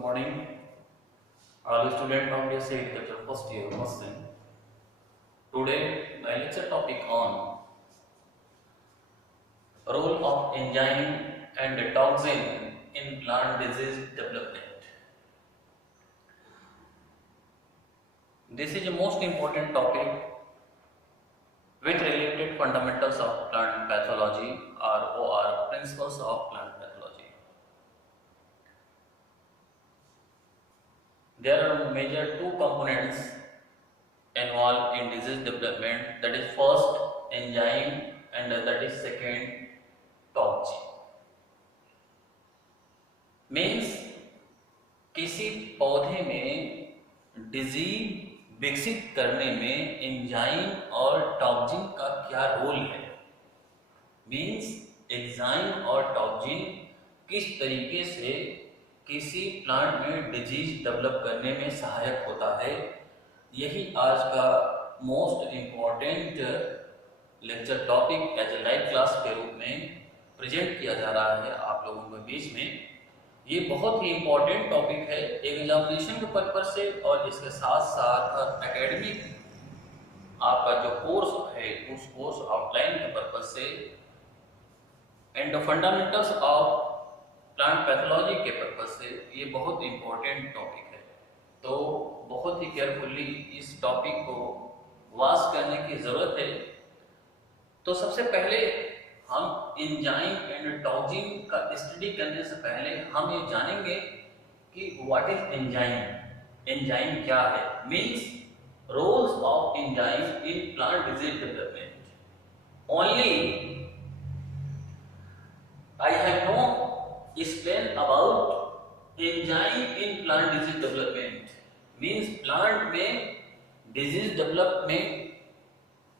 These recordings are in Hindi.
morning, all students of BSc Agriculture first year person. Today, my lecture topic on role of enzyme and toxin in plant disease development. This is the most important topic with related fundamentals of plant pathology or principles of plant pathology. There are major two components involved in disease development, that is first enzyme and that is second toxin. Means किसी पौधे में डिजीज विकसित करने में एंजाइम और टॉक्सिन का क्या रोल है। मीन्स एंजाइम और टॉक्सिन किस तरीके से किसी प्लांट में डिजीज डेवलप करने में सहायक होता है, यही आज का most important lecture topic as a live class के रूप में प्रेजेंट किया जा रहा है आप लोगों के बीच में। ये बहुत ही इम्पोर्टेंट टॉपिक है एग्जामिनेशन के पर्पज से और इसके साथ साथ एकेडमिक आपका जो कोर्स है उस कोर्स आउटलाइन के पर्पज से and the fundamentals of plant pathology के पर्पज से ये बहुत इम्पोर्टेंट टॉपिक है। तो बहुत ही केयरफुली इस टॉपिक को वाच करने की ज़रूरत है। तो सबसे पहले हम एंजाइम एंड टॉक्सिन का स्टडी करने से पहले हम ये जानेंगे कि व्हाट इज एंजाइम, एंजाइम क्या है, means roles of enzyme in plant disease development. Only I have no explain about enzyme in plant disease development, means plant में डिजीज डेवलपमेंट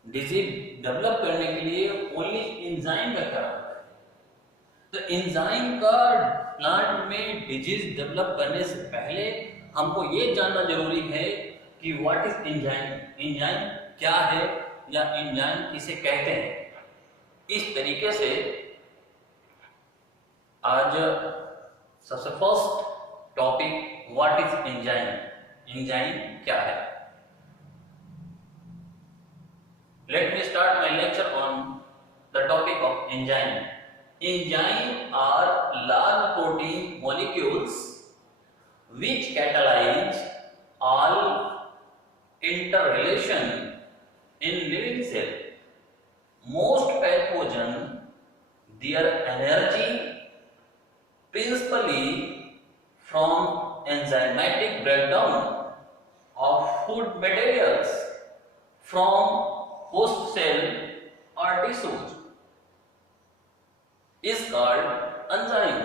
डिजीज डेवलप करने के लिए ओनली एंजाइम का क्या होता है। तो एंजाइम का प्लांट में डिजीज डेवलप करने से पहले हमको ये जानना जरूरी है कि व्हाट इज एंजाइम, एंजाइम क्या है या एंजाइम किसे कहते हैं। इस तरीके से आज सबसे first topic what is enzyme, enzyme क्या है। Let me start my lecture on the topic of enzyme. Enzyme are large protein molecules which catalyze all interrelation in living cell. Most pathogen their energy principally from enzymatic breakdown of food materials from host cell or tissues is called enzyme.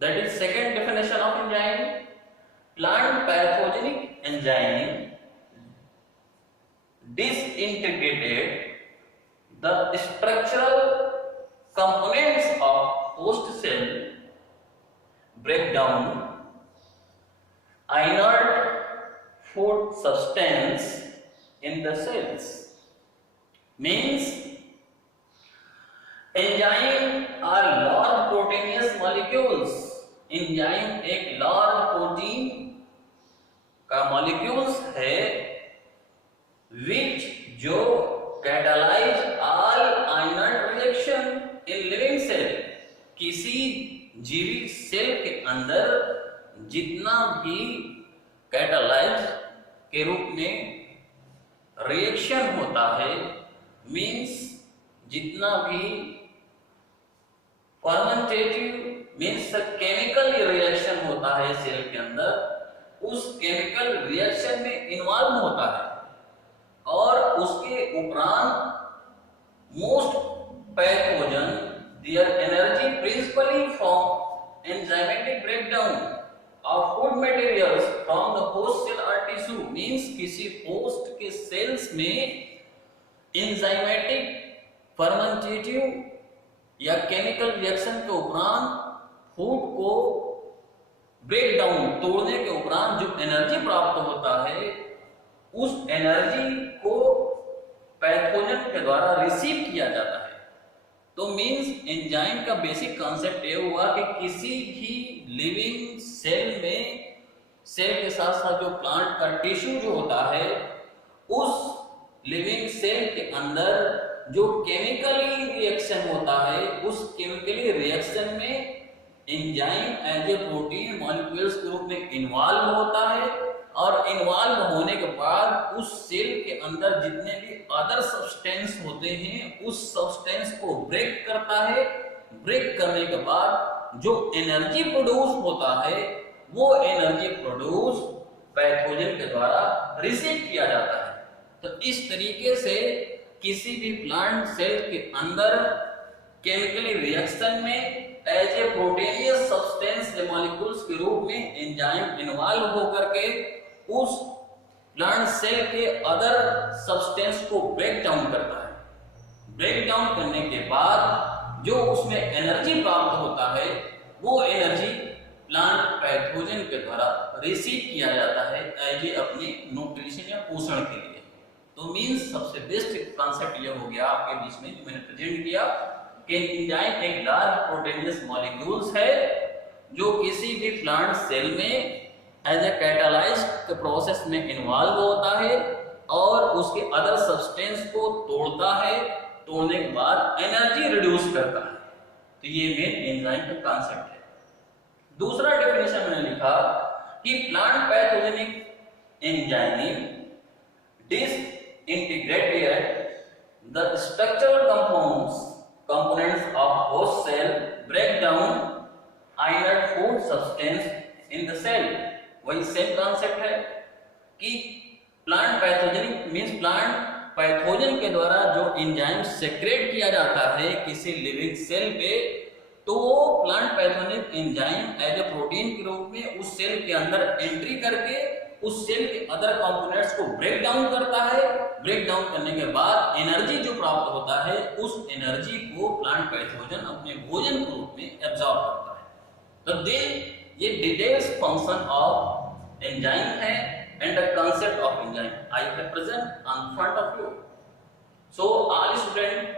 That is second definition of enzyme. Plant pathogenic enzyme disintegrated the structural components of host cell, break down inert food substance in the cells. Means enzyme are large proteinous molecules. enzyme एक large protein का molecules है which जो catalyze all inert reaction in living cell. किसी जीवित सेल के अंदर जितना भी catalyze के रूप में रिएक्शन होता है, मीन्स जितना भी फर्मेंटेटिव मीन्स केमिकल रिएक्शन होता है सेल के अंदर, उस केमिकल रिएक्शन में इन्वॉल्व होता है। और उसके उपरांत most pathogen their energy principally from enzymatic breakdown of food materials from the host cell or tissue, means किसी होस्ट के सेल्स में एंजाइमेटिक फर्मेंटेटिव या केमिकल रिएक्शन के उपरांत फूड को ब्रेक डाउन तोड़ने के उपरांत जो एनर्जी प्राप्त होता है, उस एनर्जी को पैथोजन के द्वारा रिसीव किया जाता है। तो मींस एंजाइम का बेसिक कॉन्सेप्ट ये हुआ कि किसी भी लिविंग सेल में, सेल के साथ साथ जो प्लांट का टिश्यू जो होता है, उस लिविंग सेल के अंदर जो केमिकली रिएक्शन होता है, उस केमिकली रिएक्शन में enzyme as a protein molecules के रूप में इन्वॉल्व होता है, और इन्वॉल्व होने के बाद उस सेल के अंदर जितने भी अदर सब्सटेंस होते हैं उस सब्सटेंस को ब्रेक करता है। ब्रेक करने के बाद जो एनर्जी प्रोड्यूस होता है वो एनर्जी प्रोड्यूस पैथोजन के द्वारा रिसीव किया जाता है। तो इस तरीके से किसी भी प्लांट सेल के अंदर केमिकली रिएक्शन में as a proteinous substance molecules के रूप में एंजाइम इन्वॉल्व होकर के उस प्लांट सेल के अदर सब्सटेंस को ब्रेक डाउन करता है। ब्रेक डाउन करने के बाद जो उसमें एनर्जी प्राप्त होता है वो एनर्जी प्लांट पैथोजन के द्वारा रिसीव किया जाता है एज ए अपने न्यूट्रिशन या पोषण के लिए। तो मींस सबसे बेस्ट कॉन्सेप्ट ये हो गया आपके बीच में जो मैंने प्रेजेंट किया कि एंजाइम एक लार्ज प्रोटीनियस मॉलिक्यूल्स है जो किसी भी प्लांट सेल में एज ए कैटालाइज्ड प्रोसेस में इन्वॉल्व होता है और उसके अदर सब्सटेंस को तोड़ता है, तोड़ने के बाद एनर्जी रिड्यूस करता है। तो ये मेन एंजाइम का कॉन्सेप्ट है। दूसरा डेफिनेशन मैंने लिखा कि plant pathogenic enzyme disintegrated the structural components of host cell break down inert food substance in the cell। वही सेम कॉन्सेप्ट है कि plant pathogenic means plant pathogen के द्वारा जो एंजाइम सेक्रेट किया जाता है किसी लिविंग सेल पे, तो वो plant pathogenic enzyme as a protein के रूप में उस सेल के अंदर एंट्री करके उस सेल के अदर कंपोनेंट्स को ब्रेक डाउन करता है। ब्रेक डाउन करने के बाद एनर्जी जो प्राप्त होता है उस एनर्जी को प्लांट पैथोजन अपने भोजन के रूप में एब्जॉर्ब करता है। तो ये डिटेल्स फंक्शन ऑफ एंजाइम है and the concept of enzyme I have present on front of you. So all student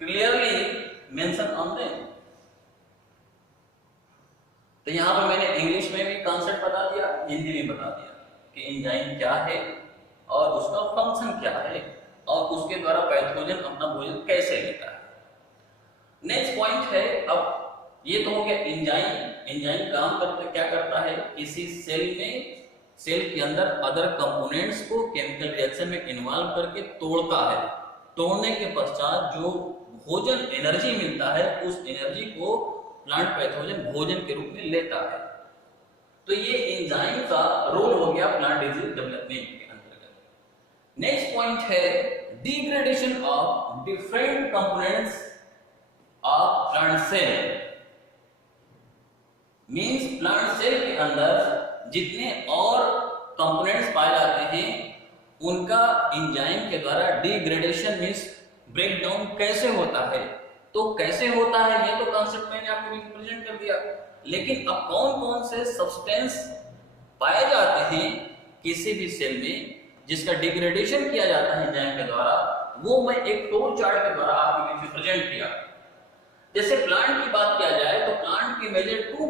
clearly mention on them. तो यहाँ पर मैंने इंग्लिश में भी कांसेप्ट बता दिया, हिंदी में बता दिया कि एंजाइम क्या है और उसका फंक्शन क्या है और उसके द्वारा पैथोजन अपना भोजन कैसे लेता है। नेक्स्ट पॉइंट है, अब ये तो हो गया एंजाइम। एंजाइम काम करता क्या करता है, किसी सेल में, सेल के अंदर अदर कंपोनेंट्स को केमिकल रिएक्शन में इन्वॉल्व करके तोड़ता है। तोड़ने के पश्चात जो भोजन एनर्जी मिलता है उस एनर्जी को प्लांट पैथोजन भोजन के रूप में लेता है। तो ये एंजाइम का रोल हो गया प्लांट डिजीज डेवलपमेंट के अंतर्गत। नेक्स्ट पॉइंट है degradation of different components of plant cell. Means plant cell के अंदर जितने और कंपोनेंट्स पाए जाते हैं उनका एंजाइम के द्वारा डिग्रेडेशन मींस ब्रेक डाउन कैसे होता है। तो कैसे होता है ये तो कॉन्सेप्ट मैंने आपको प्रेजेंट कर दिया, लेकिन अब कौन कौन से सब्सटेंस पाए जाते हैं किसी भी सेल में जिसका डिग्रेडेशन किया जाता है एंजाइम के द्वारा, वो मैं एक फ्लो चार्ट के द्वारा आपके बीच में प्रेजेंट किया। जैसे प्लांट की बात किया जाए तो प्लांट की मेजर टू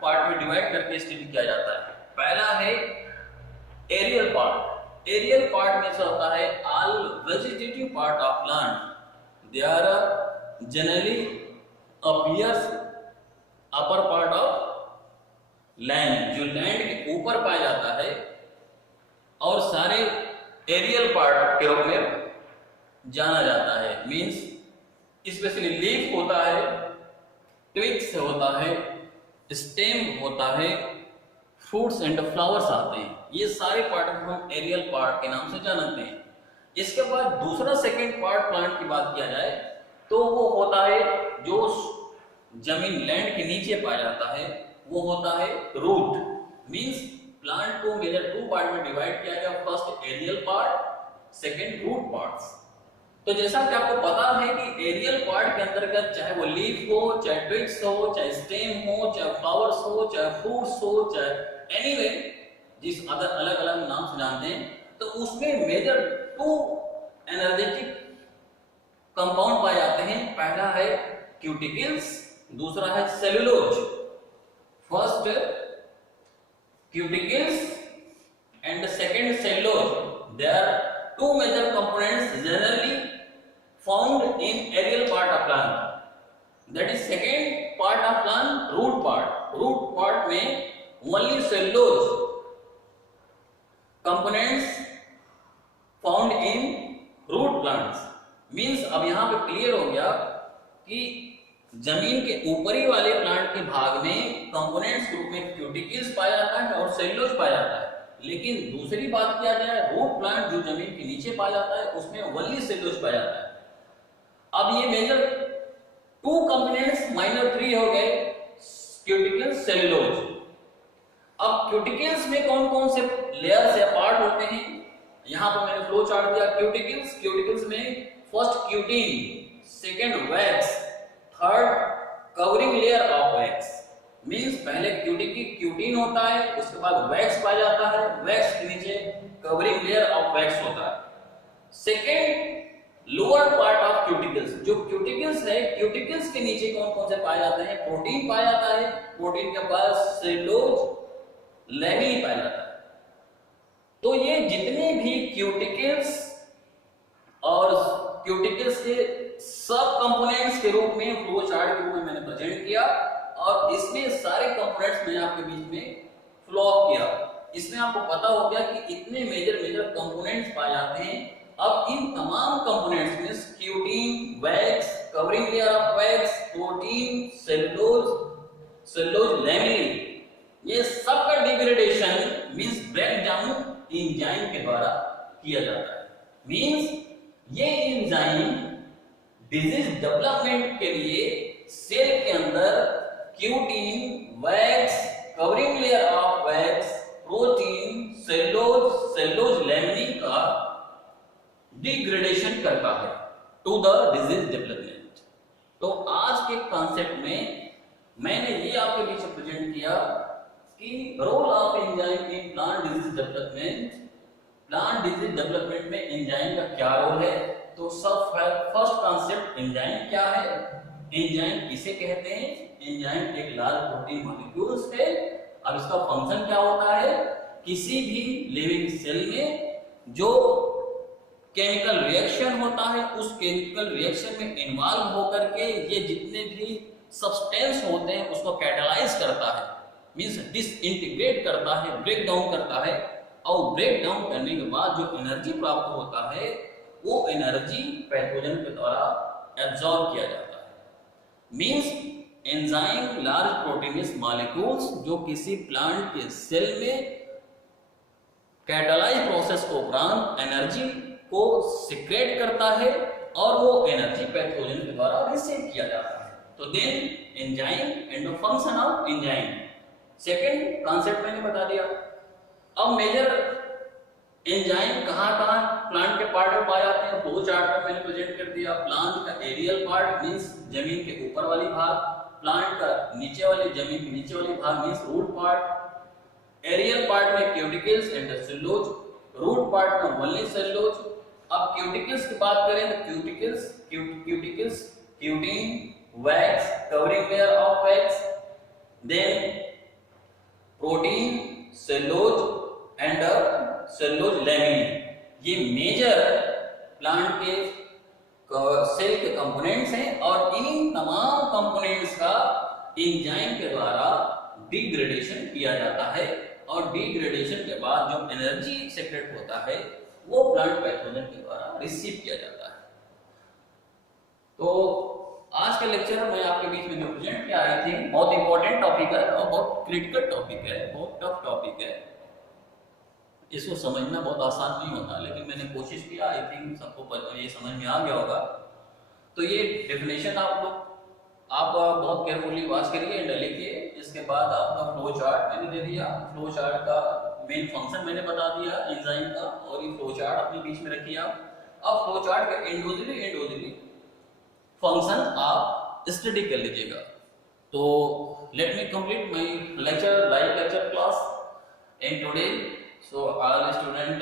पार्ट में डिवाइड करके स्टडी किया जाता है। पहला है एरियल पार्ट। एरियल पार्ट में से होता है all vegetative part of plant they are generally appears upper part of land, जो लैंड के ऊपर पाया जाता है, और सारे एरियल पार्ट के रूप में जाना जाता है। मींस स्पेशली लीफ होता है, ट्विग्स होता है, स्टेम होता है, फ्रूट्स एंड फ्लावर्स आते हैं। ये सारे पार्ट को हम एरियल पार्ट के नाम से जानते हैं। इसके बाद दूसरा सेकेंड पार्ट प्लांट की बात किया जाए तो वो होता है जो जमीन लैंड के नीचे पाया जाता है, वो होता है रूट। मींस प्लांट को मेजर टू पार्ट में डिवाइड किया गया, first aerial part, second root parts. तो जैसा कि आपको पता है कि एरियल पार्ट के अंतर्गत चाहे वो लीफ हो, चाहे ट्विग्स हो, चाहे स्टेम हो, चाहे फ्लावर्स हो, चाहे फ्रूट्स हो, चाहे एनीवे जिस अदर अलग अलग नाम से जानते हैं, तो उसमें मेजर टू एनर्जेटिक कंपाउंड पाए जाते हैं। पहला है क्यूटिकल्स, दूसरा है cellulose. First cuticles and second cellulose. There are two major components generally found in aerial part of plant. That is second part of plant, root part. Root part में only cellulose components found in root plants. Means अब यहाँ पे क्लियर हो गया कि जमीन के ऊपरी वाले प्लांट के भाग में कंपोनेंट्स के रूप में क्यूटिकल्स पाया जाता है और सेलुलोज पाया जाता है, लेकिन दूसरी बात किया जाए रूट प्लांट जो जमीन के नीचे पाया जाता है उसमें ओनली सेलुलोज पाया जाता है। अब ये major two components, minor three हो गए, क्यूटिकल्स, सेलुलोज। अब क्यूटिकल्स में कौन कौन से लेयर्स या पार्ट होते हैं, यहां पर मैंने फ्लो चार्ट दिया। क्यूटिकल्स में first cutin, second wax, third covering layer of wax. Means पहले क्यूटीन होता है, उसके बाद वैक्स पाया जाता है, वैक्स के नीचे कवरिंग लेयर ऑफ वैक्स होता है। Second lower part of cuticles, जो क्यूटिकल्स है, क्यूटिकल्स के नीचे कौन कौन से पाए जाते हैं, प्रोटीन पाया जाता है, प्रोटीन के पास सेलुलोज, लैमिनी पाया जाता है। तो ये जितने भी क्यूटिकल्स और क्यूटिकल्स के सब कंपोनेंट्स के रूप में फ्लो चार्ट के रूप में मैंने प्रेजेंट किया और इसमें सारे कंपोनेंट्स मैंने आपके बीच में फ्लो अप किया। इसमें आपको पता हो गया कि इतने मेजर कंपोनेंट्स पाए जाते हैं। अब इन तमाम कंपोनेंट्स में cutin, wax, covering layer of wax, protein, cellulose, laminae, ये सब का degradation means break down enzyme के द्वारा किया जाता है। मींस ये एंजाइम डिजीज डेवलपमेंट के लिए सेल के अंदर cutin, wax, covering layer of wax, protein, cellulose, laminae का डिग्रेडेशन करता है टू द डिजीज डेवलपमेंट। तो आज के कॉन्सेप्ट में मैंने ये आपके बीच प्रेजेंट किया कि role of enzyme in plant disease development. Plant disease development में एंजाइम का क्या रोल है। तो सब फर्स्ट कॉन्सेप्ट, एंजाइम क्या है, एंजाइम किसे कहते हैं। एंजाइम एक लार्ज प्रोटीन मॉलिक्यूल्स है। अब इसका फंक्शन क्या होता है, किसी भी लिविंग सेल में जो केमिकल रिएक्शन होता है उस केमिकल रिएक्शन में इन्वॉल्व होकर के ये जितने भी सब्सटेंस होते हैं उसको कैटालाइज करता है, मींस डिसइंटीग्रेट करता है, ब्रेक डाउन करता है। और ब्रेक डाउन करने के बाद जो एनर्जी प्राप्त होता है वो एनर्जी पैथोजन के द्वारा एब्जॉर्ब किया जाता है। Means enzyme large proteins molecules जो किसी प्लांट के सेल में कैटालाइज प्रोसेस के उपरांत एनर्जी को सिक्रेट करता है और वो एनर्जी पैथोजन के द्वारा रिसीव किया जाता है। तो then enzyme and the function of enzyme. Second concept मैंने बता दिया। अब मेजर एंजाइम कहाँ प्लांट के पार्ट में पाए जाते हैं, फ्लो चार्ट में मैंने प्रेजेंट कर दिया। प्लांट का एरियल पार्ट मींस जमीन के ऊपर वाली भाग, प्लांट का नीचे वाली जमीन के नीचे वाली भाग means root part. Aerial part में cuticles and cellulose, root part में ओनली सेलुलोज। अब क्यूटिकल्स की बात करें तो cuticles, cutin, wax, covering layer of wax, then protein, cellulose and cellulose, laminae. ये मेजर प्लांट के सेल के कंपोनेंट्स हैं और इन तमाम कंपोनेंट्स का एंजाइम के द्वारा डिग्रेडेशन किया जाता है और डिग्रेडेशन के बाद जो एनर्जी सेक्रेट होता है वो प्लांट पैथोजन के द्वारा रिसीव किया जाता है। तो आज के लेक्चर में आपके बीच में जो प्रेजेंट किया आई थिंक बहुत इंपॉर्टेंट टॉपिक है और बहुत क्रिटिकल टॉपिक है, बहुत टफ टॉपिक है। इसको समझना बहुत आसान नहीं होता, लेकिन मैंने कोशिश किया। आई थिंक सबको ये समझ में आ गया होगा। तो ये डेफिनेशन आप बहुत केयरफुली वॉच करिए एंड लिखिए। इसके बाद आपका फ्लो चार्ट मैंने दे दिया। फ्लो चार्ट का मेन फंक्शन मैंने बता दिया एंजाइम का, और ये फ्लो चार्ट अपने बीच में रखिए आप। अब फ्लो चार्ट का इंडिविजुअली फंक्शन आप स्टडी कर लीजिएगा। तो let me complete my lecture, live lecture class in today. So all student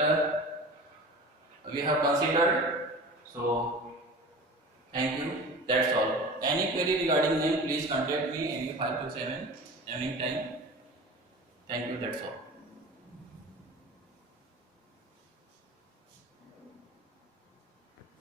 we have considered. So query regarding name, please contact me any 5 to 7 evening time. Thank you. That's all.